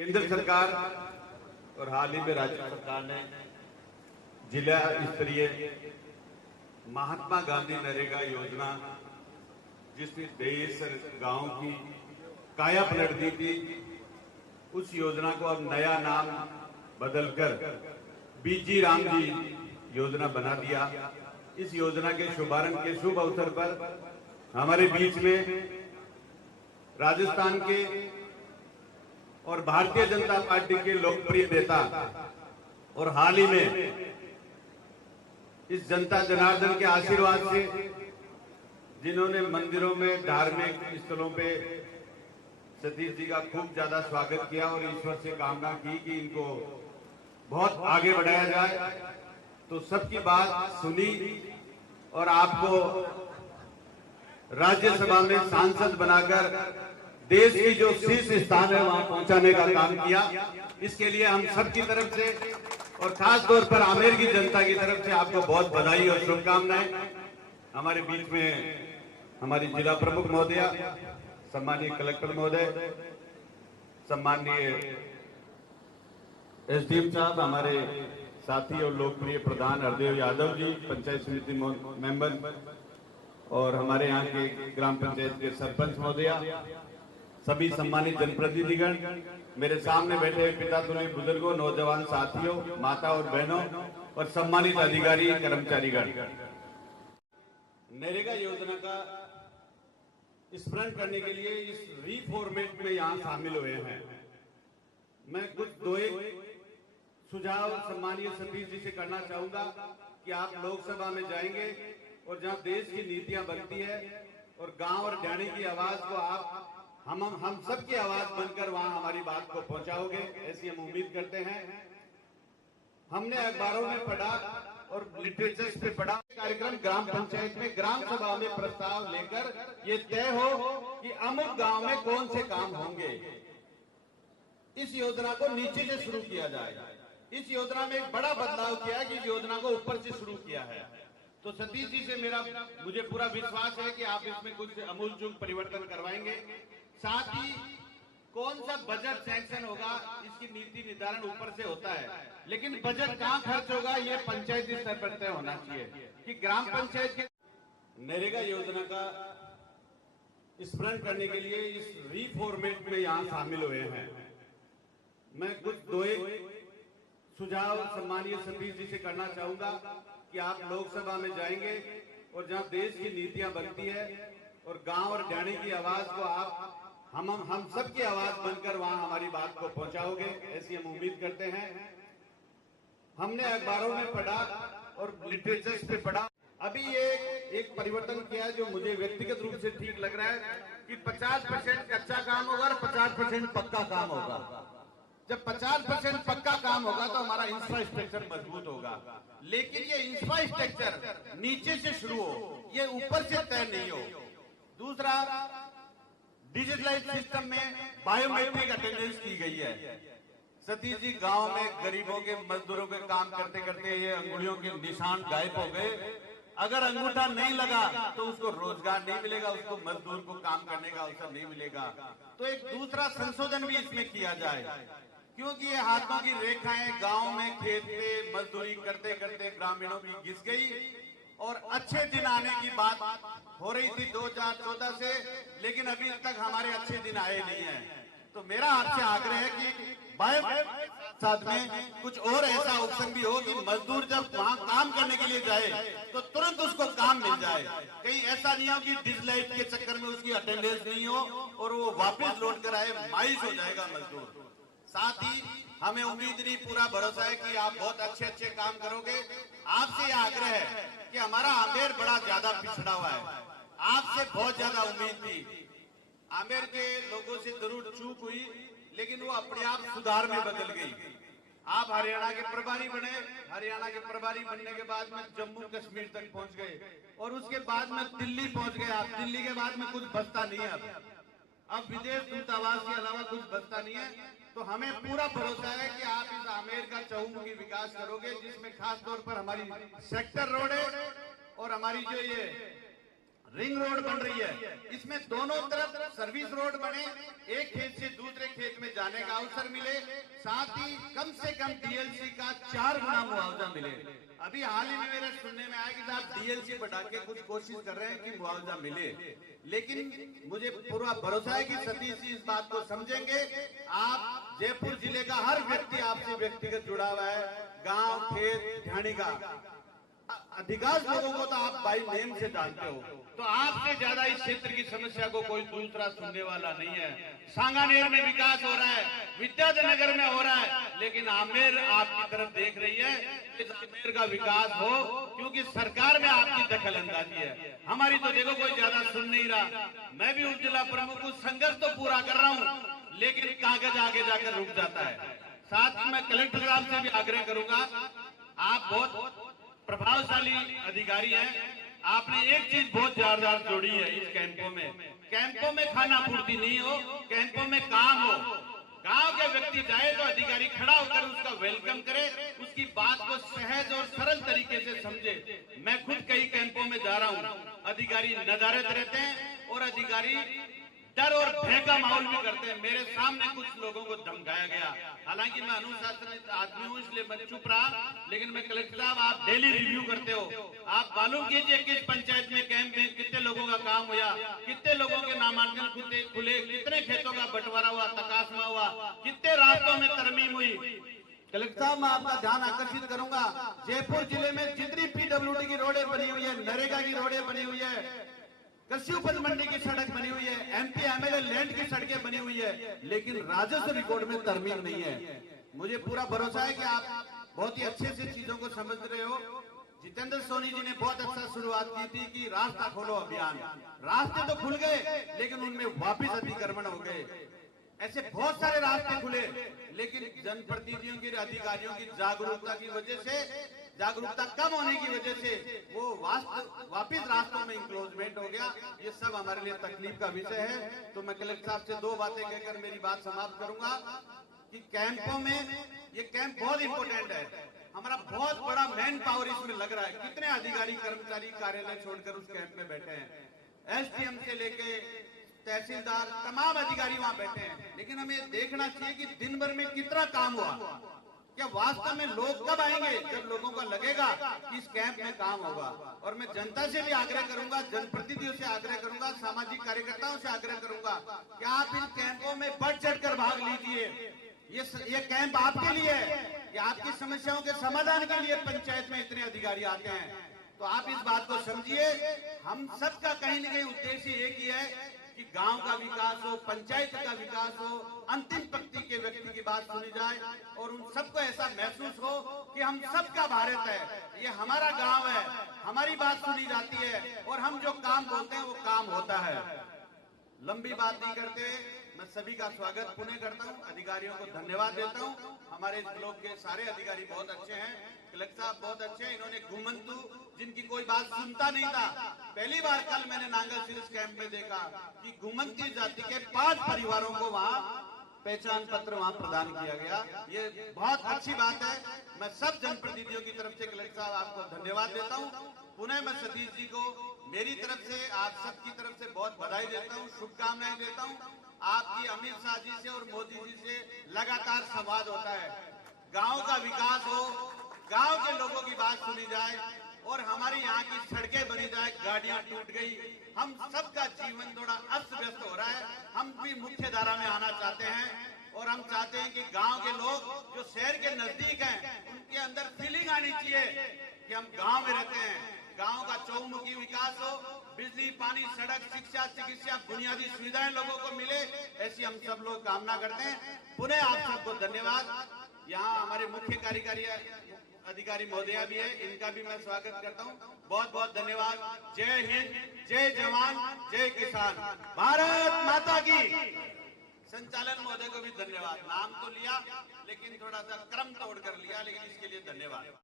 केंद्र सरकार और हाल ही में राज्य सरकार ने जिला स्तरीय महात्मा गांधी नरेगा योजना, जिसमें देश और गांव की काया पलट दी थी, उस योजना को अब नया नाम बदलकर बीजी राम जी योजना बना दिया। इस योजना के शुभारंभ के शुभ अवसर पर हमारे बीच में राजस्थान के और भारतीय जनता पार्टी के लोकप्रिय नेता और हाल ही में इस जनता जनार्दन के आशीर्वाद से जिन्होंने मंदिरों में, धार्मिक स्थलों पे सतीश जी का खूब ज्यादा स्वागत किया और ईश्वर से कामना की कि इनको बहुत आगे बढ़ाया जाए, तो सबकी बात सुनी और आपको राज्यसभा में सांसद बनाकर देश की जो शीर्ष स्थान है वहां पहुंचाने का काम किया। इसके लिए हम सबकी तरफ से और खास तौर पर आमेर की जनता की तरफ से आपको बहुत बधाई और शुभकामनाएं। हमारे बीच में हमारी जिला प्रमुख महोदया, सम्मानीय कलेक्टर महोदय, सम्मानीय एसडीएम साहब, हमारे साथी और लोकप्रिय प्रधान हरदेव यादव जी, पंचायत समिति मेंबर, और हमारे यहाँ के ग्राम पंचायत के सरपंच महोदया, सभी सम्मानित जनप्रतिनिधिगण, मेरे सामने बैठे पिता तुल्य बुजुर्गों, नौजवान साथियों, माता और बहनों और सम्मानित अधिकारी कर्मचारीगण, नरेगा योजना का स्मरण करने के लिए इस रीफॉर्मेट में यहाँ शामिल हुए हैं। मैं कुछ दो एक सुझाव सम्मानीय सतीश जी से करना चाहूंगा कि आप लोकसभा में जाएंगे और जहां देश की नीतियां बनती है और गांव और ढाणी की आवाज को आप हम सबकी आवाज बनकर वहां हमारी बात को पहुंचाओगे, ऐसी हम उम्मीद करते हैं। हमने अखबारों में पढ़ा और लिटरेचर्स पे पढ़ा, कार्यक्रम ग्राम पंचायत में, ग्राम सभा में प्रस्ताव लेकर ये तय हो कि अमुक गांव में कौन से काम होंगे। इस योजना को नीचे से शुरू किया जाए। इस योजना में एक बड़ा बदलाव किया है कि इस योजना को ऊपर से शुरू किया है। तो सतीश जी से मुझे पूरा विश्वास है कि आप इसमें कुछ अमूलचूल परिवर्तन करवाएंगे। साथ ही कौन सा बजट सैंक्शन होगा, इसकी नीति निर्धारण ऊपर से होता है, लेकिन बजट कहाँ खर्च होगा ये पंचायती स्तर पर तय होना चाहिए कि ग्राम पंचायत के नरेगा योजना का स्मरण करने के लिए इस रीफॉर्मेट में यहाँ शामिल हुए हैं। मैं कुछ दो एक सुझाव सम्मानीय सतीश जी से करना चाहूंगा कि आप लोकसभा में जाएंगे और जहां देश की नीतियां बनती है और गांव और ढाणी की आवाज को आप हम सबकी आवाज बनकर वहां हमारी बात को पहुंचाओगे, ऐसी हम उम्मीद करते हैं। हमने अखबारों में पढ़ा और लिटरेचर्स पे पढ़ा, अभी ये एक परिवर्तन किया है जो मुझे व्यक्तिगत रूप से ठीक लग रहा है कि 50% कच्चा काम होगा और 50% पक्का काम होगा। जब 50% पक्का काम होगा तो हमारा इंफ्रास्ट्रक्चर मजबूत होगा, लेकिन ये इंफ्रास्ट्रक्चर नीचे से शुरू हो, ये ऊपर से तय नहीं हो। दूसरा, डिजिटलाइज सिस्टम में बायोमेट्रिक अटेंडेंस की गई है। सतीश जी, गांव में गरीबों के, मजदूरों के काम करते करते ये अंगुलियों के निशान गायब हो गए। अगर अंगूठा नहीं लगा तो उसको रोजगार नहीं मिलेगा, उसको मजदूर को काम करने का अवसर नहीं मिलेगा। तो एक दूसरा संशोधन भी इसमें किया जाए, क्योंकि ये हाथों की रेखाएं गांव में खेत पे मजदूरी करते करते ग्रामीणों की घिस गई और अच्छे दिन आने की बात हो रही थी 2014 से, लेकिन अभी तक हमारे अच्छे दिन आए नहीं हैं। तो मेरा आपसे आग्रह है कि साथ में कुछ और ऐसा ऑप्शन भी हो कि मजदूर जब वहां काम करने के लिए जाए तो तुरंत उसको काम मिल जाए। कहीं ऐसा नहीं हो कि डिजिटलाइज के चक्कर में उसकी अटेंडेंस नहीं हो और वो वापस लौट कर आए, मायूस हो जाएगा मजदूर। साथ ही हमें उम्मीद नहीं, पूरा भरोसा है कि आप बहुत अच्छे अच्छे काम करोगे। आपसे यह आग्रह है कि हमारा आमेर बड़ा ज्यादा पिछड़ा हुआ है, आपसे बहुत ज्यादा उम्मीद थी। आमेर के लोगों से जरूर चूक हुई, लेकिन वो अपने आप सुधार में बदल गई। आप हरियाणा के प्रभारी बने, हरियाणा के प्रभारी बनने के बाद में जम्मू कश्मीर तक पहुंच गए और उसके बाद में दिल्ली पहुंच गए। आप दिल्ली के बाद में कुछ बचता नहीं है, अब विदेश दूतावास के अलावा कुछ बचता नहीं है। तो हमें पूरा भरोसा है कि आप इस आमेर का चहुमुखी विकास करोगे, जिसमें खास तौर पर हमारी सेक्टर रोड है और हमारी जो ये रिंग रोड बन रही है, इसमें दोनों तरफ सर्विस रोड बने, एक खेत से दूसरे खेत में जाने का अवसर मिले, साथ ही कम से कम डीएलसी का 4 गुना मुआवजा मिले। अभी हाल ही में मेरे सुनने में आया कि साहब डीएलसी बढ़ा के कुछ कोशिश कर रहे हैं कि मुआवजा मिले, लेकिन मुझे पूरा भरोसा है कि सतीश जी इस बात को समझेंगे। आप जयपुर जिले का हर व्यक्ति आपसे व्यक्तिगत जुड़ा हुआ है, गांव खेत ढाणी का अधिकांश लोगों को तो आप बाई नेम से जानते हो, तो आपसे ज्यादा इस क्षेत्र की समस्या को कोई दूसरा सुनने वाला नहीं है। सांगानेर में विकास हो रहा है, विद्याधर में हो रहा है, लेकिन आमेर आपकी तरफ देख रही है। इस आमेर का विकास हो, क्योंकि सरकार में आपकी दखल अंदाजी है, हमारी तो देखो कोई ज्यादा सुन नहीं रहा। मैं भी उप जिला प्रमुख हूँ, संघर्ष तो पूरा कर रहा हूँ, लेकिन कागज आगे जाकर रुक जाता है। साथ ही मैं कलेक्टर साहब से भी आग्रह करूंगा, आप बहुत प्रभावशाली अधिकारी हैं, आपने एक चीज बहुत जोरदार जोड़ी है इस कैंपों में खाना पूर्ति नहीं हो, कैंपों में काम हो। गांव के व्यक्ति जाए तो अधिकारी खड़ा होकर उसका वेलकम करे, उसकी बात को सहज और सरल तरीके से समझे। मैं खुद कई कैंपों में जा रहा हूं, अधिकारी नदारत रहते हैं और अधिकारी डर और भय का माहौल भी करते हैं। मेरे सामने कुछ लोगों को धमकाया गया, हालांकि मैं अनुशासित आदमी हूं इसलिए मैं चुप रहा, लेकिन मैं कलेक्टर साहब आप डेली रिव्यू करते हो, आप मालूम कीजिए किस पंचायत में कैंप में कितने लोगों का काम हुआ, कितने लोगों के नामांकन खुले, कितने खेतों का बंटवारा हुआ, तकासमा हुआ, कितने रास्तों में तरमीम हुई। कलेक्टर साहब मैं आपका ध्यान आकर्षित करूंगा, जयपुर जिले में जितनी पीडब्ल्यूडी की रोडें बनी हुई है, नरेगा की रोडें बनी हुई है, कृषि उपज मंडी की सड़क बनी हुई है, एमपी एमएलए लैंड की सड़कें बनी हुई है, लेकिन राजस्व रिकॉर्ड में तरमीम नहीं है। मुझे पूरा भरोसा है कि आप बहुत ही अच्छे से चीजों को समझ रहे हो। जितेंद्र सोनी जी ने बहुत अच्छा शुरुआत की थी कि रास्ता खोलो अभियान, रास्ते तो खुल गए लेकिन उनमें वापिस अतिक्रमण हो गए। ऐसे बहुत सारे रास्ते खुले, लेकिन जनप्रतिनिधियों की अधिकारियों की जागरूकता की वजह से, जागरूकता कम होने की वजह से वो वापिस रास्तों में इंक्लोजमेंट हो गया। ये सब हमारे लिए तकलीफ का विषय है। तो मैं कलेक्टर साहब से 2 बातें कहकर मेरी बात समाप्त करूंगा कि कैंपों में ये कैंप बहुत इंपॉर्टेंट है, हमारा बहुत बड़ा मैन पावर इसमें लग रहा है। कितने अधिकारी कर्मचारी कार्यालय छोड़कर उस कैंप में बैठे हैं, एसडीएम से लेके तहसीलदार तमाम अधिकारी वहां बैठे हैं, लेकिन हमें देखना चाहिए कि दिन भर में कितना काम हुआ, क्या वास्तव में लोग कब आएंगे जब लोगों को लगेगा कि इस कैंप में काम होगा। और मैं जनता से भी आग्रह करूंगा, जनप्रतिनिधियों से आग्रह करूंगा, सामाजिक कार्यकर्ताओं से आग्रह करूंगा कि आप इन कैंपों में बढ़ चढ़कर भाग लीजिए। ये कैंप आपके लिए है, ये आपकी समस्याओं के समाधान के लिए पंचायत में इतने अधिकारी आते हैं, तो आप इस बात को समझिए। हम सबका कहीं न कहीं उद्देश्य एक ही है कि गांव का विकास हो, पंचायत का विकास हो, अंतिम पंक्ति के व्यक्ति की बात सुनी जाए और उन सबको ऐसा महसूस हो कि हम सबका भारत है, ये हमारा गांव है, हमारी बात सुनी जाती है और हम जो काम बोलते हैं वो काम होता है। लंबी बात नहीं करते, मैं सभी का स्वागत पुनः करता हूं, अधिकारियों को धन्यवाद देता हूं। हमारे ब्लॉक के सारे अधिकारी बहुत अच्छे हैं, कलेक्टर साहब बहुत अच्छे हैं। इन्होंने घुमंतु जिनकी कोई बात सुनता नहीं था, पहली बार कल मैंने नांगल सिरिस कैंप में देखा कि घुमंती जाति के 5 परिवारों को वहां पहचान पत्र वहां प्रदान किया गया। ये बहुत अच्छी बात है। मैं सब जनप्रतिनिधियों की तरफ से कलेक्टर साहब आपको धन्यवाद देता हूं। पुनः मैं सतीश जी को मेरी तरफ से, आप सबकी तरफ से बहुत बधाई देता हूं, शुभकामनाएं देता हूं। आपकी अमित शाह जी से और मोदी जी से लगातार संवाद होता है, गांव का विकास हो, गांव के लोगों की बात सुनी जाए और हमारी यहाँ की सड़कें बनी जाए। गाड़ियां टूट गई, हम सबका जीवन थोड़ा अस्त व्यस्त हो रहा है, हम भी मुख्य धारा में आना चाहते हैं और हम चाहते हैं कि गांव के लोग जो शहर के नजदीक हैं उनके अंदर फीलिंग आनी चाहिए कि हम गांव में रहते हैं। गांव का चौमुखी विकास हो, बिजली, पानी, सड़क, शिक्षा, चिकित्सा, बुनियादी सुविधाएं लोगों को मिले, ऐसी हम सब लोग कामना करते हैं। पुनः आप सबको धन्यवाद। यहाँ हमारे मुख्य कार्यकारी अधिकारी महोदया भी है, इनका भी मैं स्वागत करता हूँ। बहुत बहुत धन्यवाद। जय हिंद, जय जवान, जय किसान, भारत माता की। संचालन महोदय को भी धन्यवाद। नाम तो लिया लेकिन थोड़ा सा क्रम तोड़ कर लिया, लेकिन इसके लिए धन्यवाद।